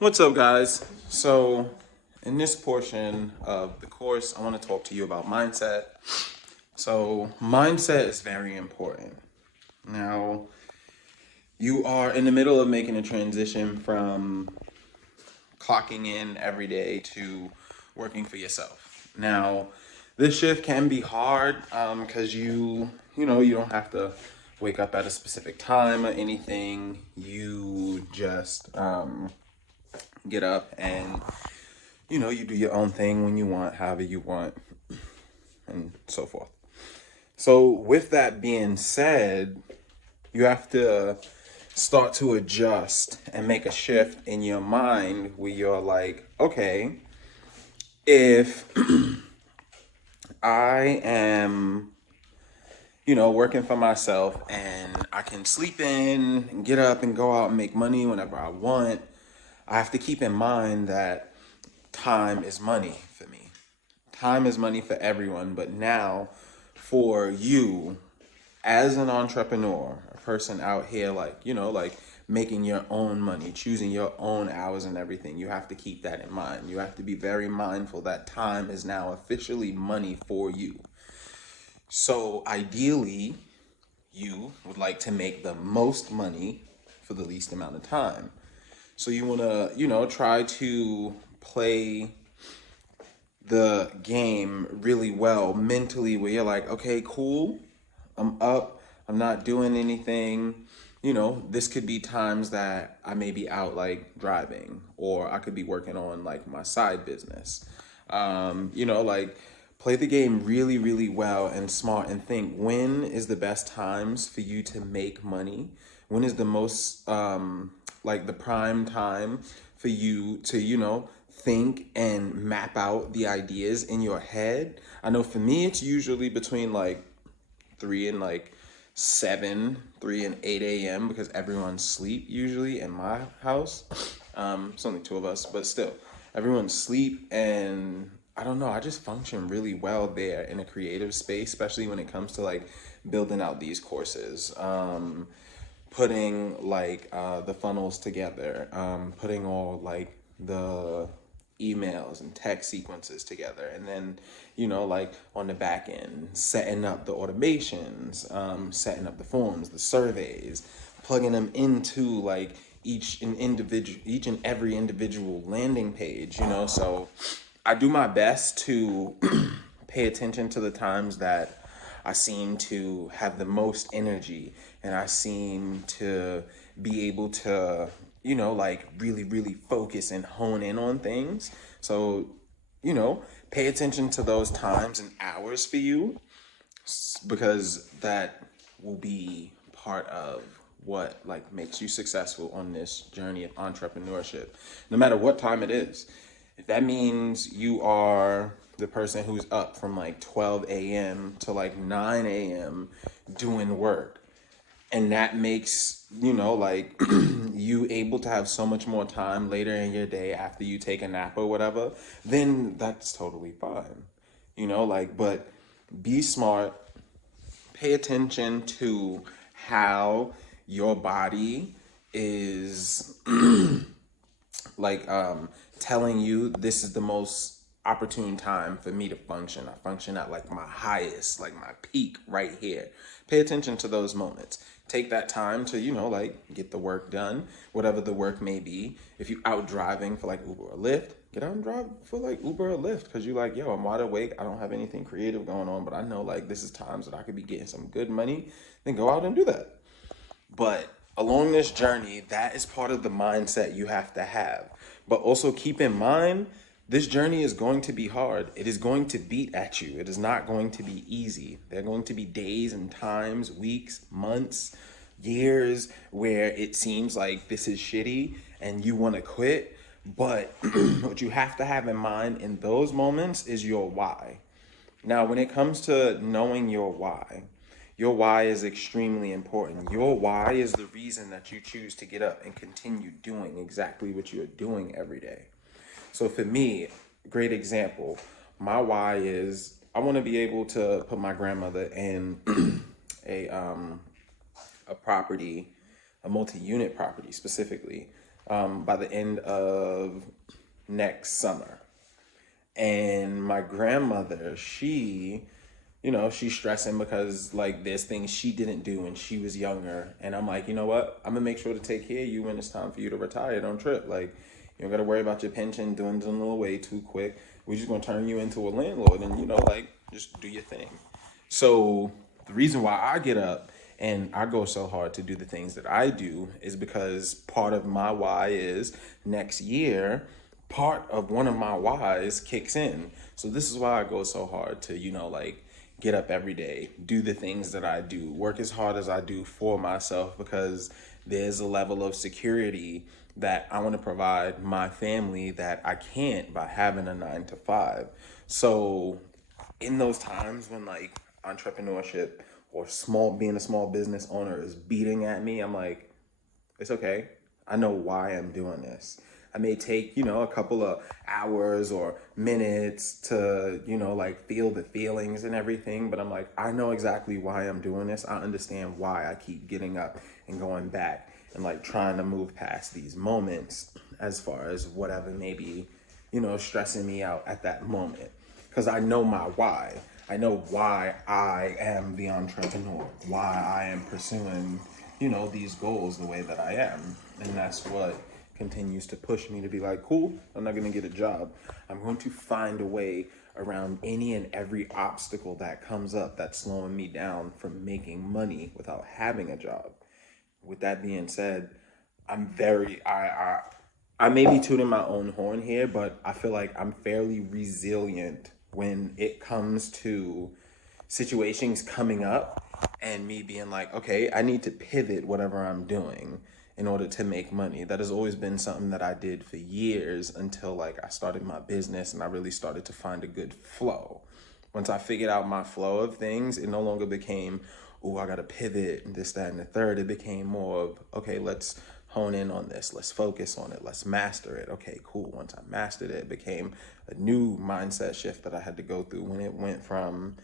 What's up, guys? So, in this portion of the course, I want to talk to you about mindset. So, mindset is very important. Now, you are in the middle of making a transition from clocking in every day to working for yourself. Now, this shift can be hard because you don't have to wake up at a specific time or anything. You just get up and you do your own thing when you want, however you want, and so forth. So, with that being said, you have to start to adjust and make a shift in your mind where you're like, okay, if I am, working for myself and I can sleep in and get up and go out and make money whenever I want, I have to keep in mind that time is money for me. Time is money for everyone, but now for you as an entrepreneur, a person out here like making your own money, choosing your own hours and everything, you have to keep that in mind. You have to be very mindful that time is now officially money for you. So ideally, you would like to make the most money for the least amount of time. So you want to, try to play the game really well mentally where you're like, okay, cool, I'm up, I'm not doing anything. This could be times that I may be out like driving, or I could be working on like my side business. Like play the game really, really well and smart and think when is the best times for you to make money? When is the most, like the prime time for you to, think and map out the ideas in your head? I know for me, it's usually between like 3 and like 3 and 8 a.m. because everyone's sleep usually in my house. It's only two of us, but still, everyone's sleep, and I don't know, I just function really well there in a creative space, especially when it comes to like building out these courses. Putting like the funnels together, putting all like the emails and text sequences together, and then like on the back end setting up the automations, setting up the forms, the surveys, plugging them into like each and every individual landing page. So I do my best to pay attention to the times that I seem to have the most energy, and I seem to be able to, like really, really focus and hone in on things. So, pay attention to those times and hours for you, because that will be part of what like makes you successful on this journey of entrepreneurship, no matter what time it is. If that means you are the person who's up from like 12 a.m. to like 9 a.m. doing work, and that makes like you able to have so much more time later in your day after you take a nap or whatever, then that's totally fine. But be smart, pay attention to how your body is like telling you this is the most opportune time for me to function. I function at like my highest, like my peak right here. Pay attention to those moments. Take that time to, like get the work done, whatever the work may be. If you out driving for like Uber or Lyft, get out and drive for like Uber or Lyft, because you like, yo, I'm wide awake. I don't have anything creative going on, but I know like this is times that I could be getting some good money. Then go out and do that. But along this journey, that is part of the mindset you have to have. But also keep in mind, this journey is going to be hard. It is going to beat at you. It is not going to be easy. There are going to be days and times, weeks, months, years where it seems like this is shitty and you want to quit. But what you have to have in mind in those moments is your why. Now, when it comes to knowing your why is extremely important. Your why is the reason that you choose to get up and continue doing exactly what you're doing every day. So for me, great example, my why is I want to be able to put my grandmother in a property, a multi-unit property specifically, by the end of next summer. And my grandmother, she's stressing because like there's things she didn't do when she was younger. And I'm like, you know what? I'm gonna make sure to take care of you when it's time for you to retire. Don't trip. Like, you don't gotta worry about your pension dwindling away too quick. We're just gonna turn you into a landlord and, like, just do your thing. So the reason why I get up and I go so hard to do the things that I do is because part of my why is next year, part of one of my whys kicks in. So this is why I go so hard to, like, get up every day, do the things that I do, work as hard as I do for myself, because there's a level of security that I want to provide my family that I can't by having a 9 to 5. So in those times when like entrepreneurship or being a small business owner is beating at me, I'm like, it's okay. I know why I'm doing this. I may take, a couple of hours or minutes to, like feel the feelings and everything, but I'm like, I know exactly why I'm doing this. I understand why I keep getting up and going back and like trying to move past these moments as far as whatever may be, stressing me out at that moment. Because I know my why. I know why I am the entrepreneur, why I am pursuing, these goals the way that I am. And that's what continues to push me to be like, cool, I'm not going to get a job. I'm going to find a way around any and every obstacle that comes up that's slowing me down from making money without having a job. With that being said, I may be tooting my own horn here, but I feel like I'm fairly resilient when it comes to situations coming up and me being like, okay, I need to pivot whatever I'm doing in order to make money. That has always been something that I did for years until like I started my business and I really started to find a good flow. Once I figured out my flow of things, it no longer became, oh, I got to pivot and this, that, and the third. It became more of, okay, let's hone in on this. Let's focus on it. Let's master it. Okay, cool. Once I mastered it, it became a new mindset shift that I had to go through when it went from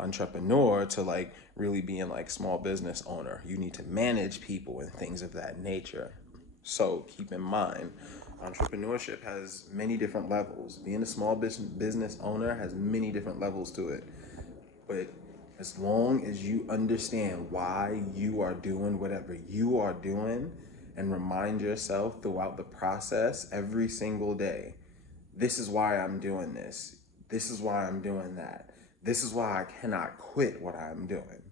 entrepreneur to like really being like small business owner. You need to manage people and things of that nature. So keep in mind, entrepreneurship has many different levels. Being a small business owner has many different levels to it. But as long as you understand why you are doing whatever you are doing and remind yourself throughout the process every single day, this is why I'm doing this. This is why I'm doing that. This is why I cannot quit what I'm doing.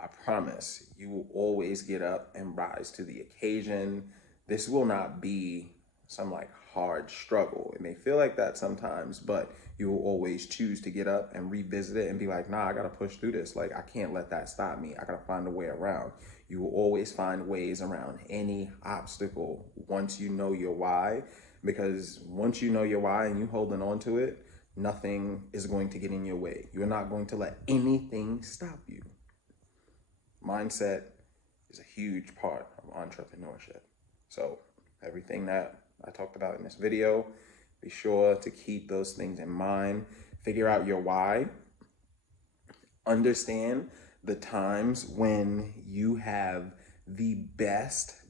I promise you will always get up and rise to the occasion. This will not be some like hard struggle. It may feel like that sometimes, but you will always choose to get up and revisit it and be like, nah, I gotta push through this. Like, I can't let that stop me. I gotta find a way around. You will always find ways around any obstacle once you know your why, because once you know your why and you holding on to it, nothing is going to get in your way. You're not going to let anything stop you. Mindset is a huge part of entrepreneurship. So everything that I talked about in this video, be sure to keep those things in mind. Figure out your why. Understand the times when you have the best,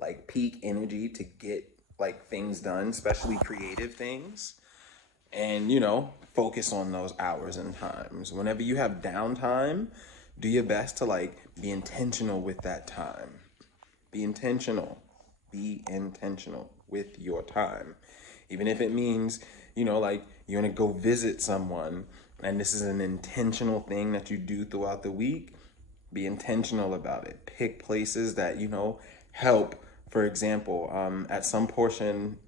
like peak energy to get like things done, especially creative things. And, focus on those hours and times. Whenever you have downtime, do your best to like be intentional with that time. Be intentional. Be intentional with your time. Even if it means, like you're gonna go visit someone and this is an intentional thing that you do throughout the week, be intentional about it. Pick places that, help. For example, at some portion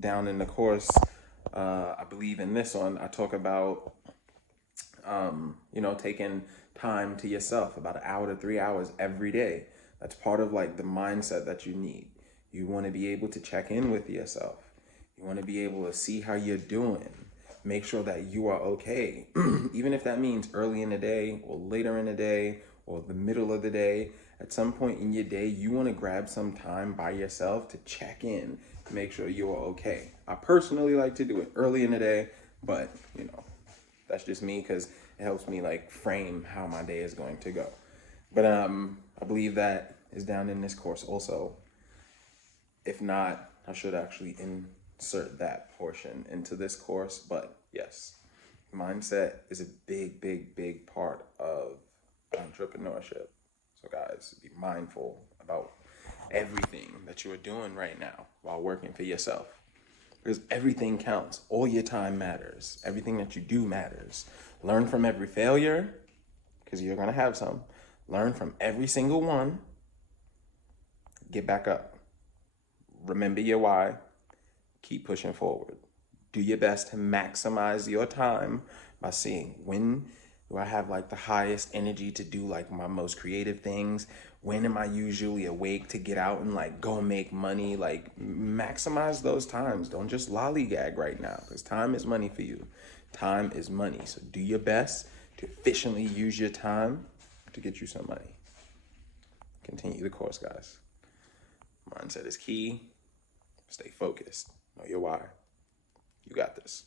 down in the course, I believe in this one, I talk about, taking time to yourself, about an hour to 3 hours every day. That's part of like the mindset that you need. You want to be able to check in with yourself. You want to be able to see how you're doing. Make sure that you are okay. Even if that means early in the day or later in the day or the middle of the day, at some point in your day, you want to grab some time by yourself to check in, make sure you are okay. I personally like to do it early in the day, but that's just me because it helps me like frame how my day is going to go. But I believe that is down in this course also. If not, I should actually insert that portion into this course. But yes, mindset is a big, big, big part of entrepreneurship. So guys, be mindful about everything that you are doing right now while working for yourself. Because everything counts. All your time matters. Everything that you do matters. Learn from every failure, because you're going to have some. Learn from every single one. Get back up. Remember your why. Keep pushing forward. Do your best to maximize your time by seeing when do I have like the highest energy to do like my most creative things? When am I usually awake to get out and like go make money? Like maximize those times. Don't just lollygag right now, because time is money for you. Time is money. So do your best to efficiently use your time to get you some money. Continue the course, guys. Mindset is key. Stay focused. Know your why. You got this.